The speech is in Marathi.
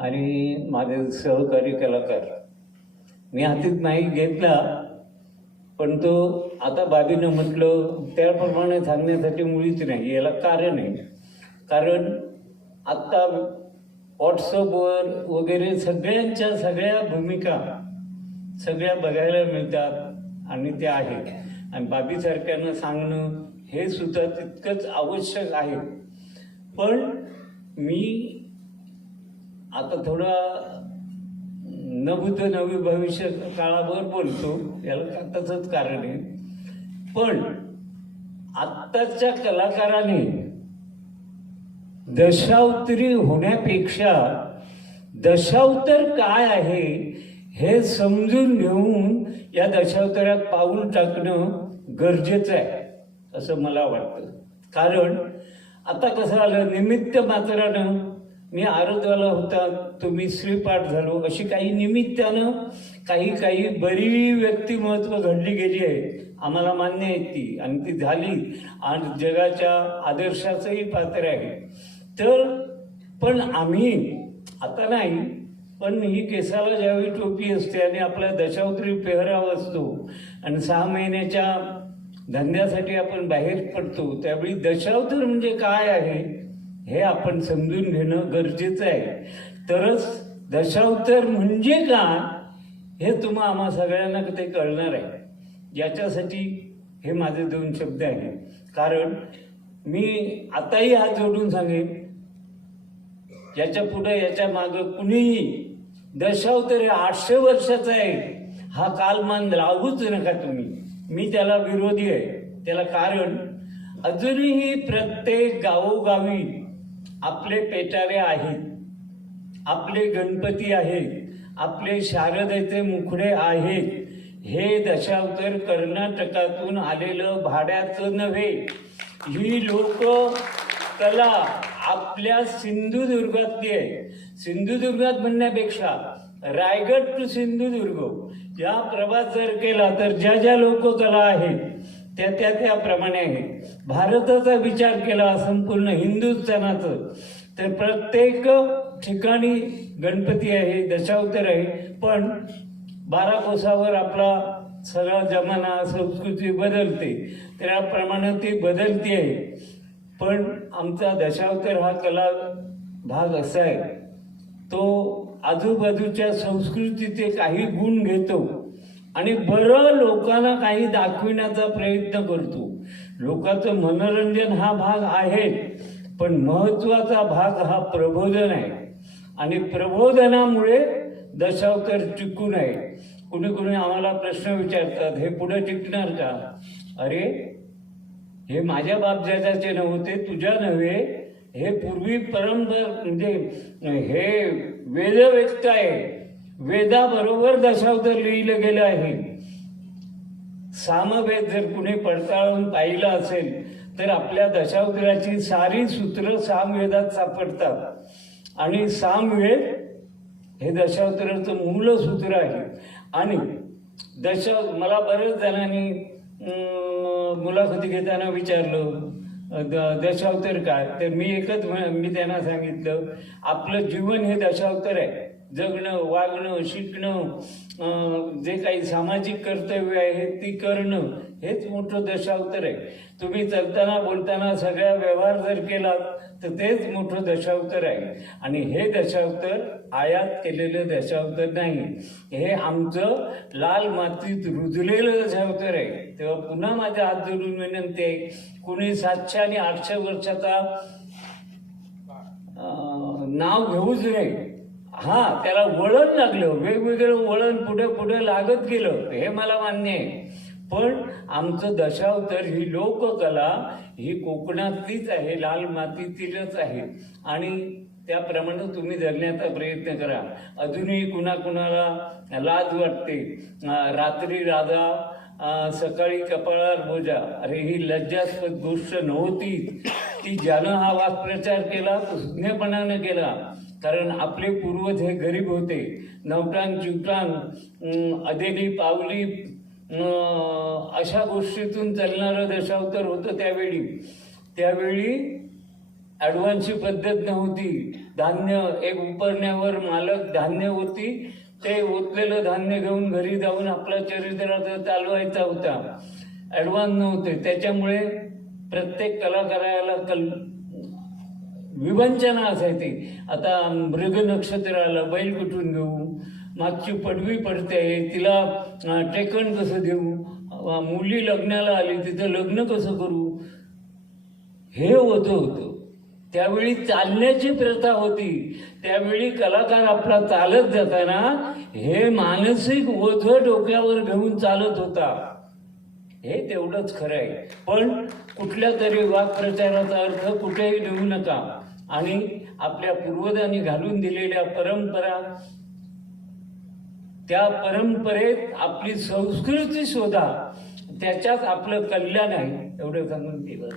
आणि माझे सहकारी कलाकार मी हातीत नाही घेतला पण तो आता बाबीनं म्हटलं त्याप्रमाणे सांगण्यासाठी मुळीच नाही. याला कारण आहे. कारण आत्ता व्हॉट्सअपवर वगैरे सगळ्यांच्या सगळ्या भूमिका सगळ्या बघायला मिळतात आणि त्या आहेत. आणि बाबीसारख्यानं सांगणं हे सुद्धा तितकंच आवश्यक आहे. पण मी आता थोडा नभूत नवी भविष्य काळावर बोलतो. याला तसंच कारण आहे. पण आत्ताच्या कलाकाराने दशावतरी होण्यापेक्षा दशावतर काय आहे हे समजून घेऊन या दशावतारात पाऊल टाकणं गरजेचं आहे असं मला वाटतं. कारण आता कसं आलं निमित्त मात्रानं मी आरोग्याला होता तुम्ही श्रीपाठ झालो अशी काही निमित्तानं काही काही बरी व्यक्तिमत्व घडली गेली आहे. आम्हाला मान्य आहे ती आणि ती झाली आणि जगाच्या आदर्शाचंही पात्र आहे. तर पण आम्ही आता नाही पण ही केसाला ज्यावेळी टोपी असते आणि आपला दशावतरी पेहराव असतो आणि सहा महिन्याच्या धंद्यासाठी आपण बाहेर पडतो त्यावेळी दशावतर म्हणजे काय आहे? हे आपण समजून घेणं गरजेचं आहे. तरच दशावतर म्हणजे का हे तुम्हा आम्हा सगळ्यांना ते कळणार आहे. याच्यासाठी हे माझे दोन शब्द आहेत. कारण मी आताही हात जोडून सांगेन याच्यापुढे याच्या मागं कुणीही दशावतर हे आठशे वर्षाचा आहे. हा कालमान लावूच नका तुम्ही. मी त्याला विरोधी आहे. त्याला कारण अजूनही प्रत्येक गावोगावी आपले पेटारे आहेत आपले गणपती आहेत आपले शारदेचे मुखडे आहेत. हे दशावतर कर्नाटकातून आलेलं भाड्याचं नव्हे. ही लोक कला आपल्या सिंधुदुर्गातली आहे. सिंधुदुर्गात म्हणण्यापेक्षा रायगड टू सिंधुदुर्ग या प्रवास जर केला तर ज्या ज्या लोककला आहेत त्या त्या त्याप्रमाणे भारताचा विचार केला संपूर्ण हिंदुस्थानाचं तर प्रत्येक ठिकाणी गणपती आहे दशावतार आहे पण बारा कोसावर आपला सगळा जमाना संस्कृती बदलते. त्याप्रमाणे ती बदलते आहे. पण आमचा दशावतार हा कला भाग असा आहे. तो आजूबाजूच्या संस्कृतीचे काही गुण घेतो. आणि बरं लोकांना काही दाखविण्याचा प्रयत्न करतो. लोकांचं मनोरंजन हा भाग आहे पण महत्त्वाचा भाग हा प्रबोधन आहे. आणि प्रबोधनामुळे दशावतर टिकून आहे कुणी कुणी आम्हाला प्रश्न विचारतात हे पुढे टिकणार का? अरे हे माझ्या बापजादाचे नव्हते तुझ्या नव्हे. हे पूर्वी परंपर म्हणजे हे वेदव्यक्त आहे. वेदाबरोबर दशावतार लिहिलं गेलं आहे. सामवेद जर कुणी पडताळून पाहिलं असेल तर आपल्या दशावताराची सारी सूत्र सामवेदात सापडतात. आणि सामवेद हे दशावताराचं मूल सूत्र आहे. आणि दशा मला बऱ्याच जणांनी मुलाखती घेताना विचारलं दशावतार काय? तर मी एकच म्ह- मी त्यांना सांगितलं आपलं जीवन हे दशावतार आहे. जगणं वागणं शिकणं जे काही सामाजिक कर्तव्य आहे ती करणं हेच मोठं दशावतार आहे. तुम्ही चलताना बोलताना सगळा व्यवहार जर केलात तर तेच मोठं दशावतार आहे. आणि हे दशावतार आयात केलेलं दशावतार नाही. हे आमचं लाल मातीत रुजलेलं दशावतार आहे. तेव्हा पुन्हा माझ्या हात जोडून विनंती आहे कुणी सातशे आणि आठशे वर्षाचा नाव घेऊच नाही हा त्याला वळण लागलं. वेगवेगळं वळण पुढे पुढे लागत गेलं. हे मला मान्य आहे. पण आमचं दशावतर ही लोककला ही कोकणातलीच आहे लाल मातीतीलच आहे. आणि त्याप्रमाणे तुम्ही जगण्याचा प्रयत्न करा. अजूनही कुणाकुणाला लाज वाटते. रात्री राधा सकाळी कपाळावर बोजा. अरे ही लज्जास्पद गोष्ट नव्हती ती ज्यानं हा वाक्प्रचार केला तो सुज्ञपणानं केला. कारण आपले पूर्वज हे गरीब होते. नवटांग चिवटांग अं, अदेली पावली अशा गोष्टीतून चालणारं दशावतार होतं त्यावेळी. त्यावेळी ॲडव्हान्सची पद्धत नव्हती. धान्य एक उपरण्यावर मालक धान्य होती. ते ओतलेलं धान्य घेऊन घरी जाऊन आपला चरित्रार्थ चालवायचा होता. ॲडव्हान्स नव्हते. त्याच्यामुळे प्रत्येक कलाकाराला कल विवंचना असायची. आता मृग नक्षत्र आलं बैल कुठून घेऊ? मागची पदवी पडते तिला टेकन टेकण कसं देऊ? मुली लग्नाला आली तिथं लग्न कसं करू? हे होतं होतं. त्यावेळी चालण्याची प्रथा होती. त्यावेळी कलाकार आपला चालत जाताना हे मानसिक ओझ डोक्यावर घेऊन चालत होता. हे तेवढंच खरं आहे. पण कुठल्या तरी वाक्प्रचाराचा अर्थ कुठेही देऊ नका. आणि आपल्या पूर्वजांनी घालून दिलेल्या परंपरा त्या परंपरेत आपली संस्कृती शोधा. त्याच्यात आपलं कल्याण आहे. एवढं सांगून केलं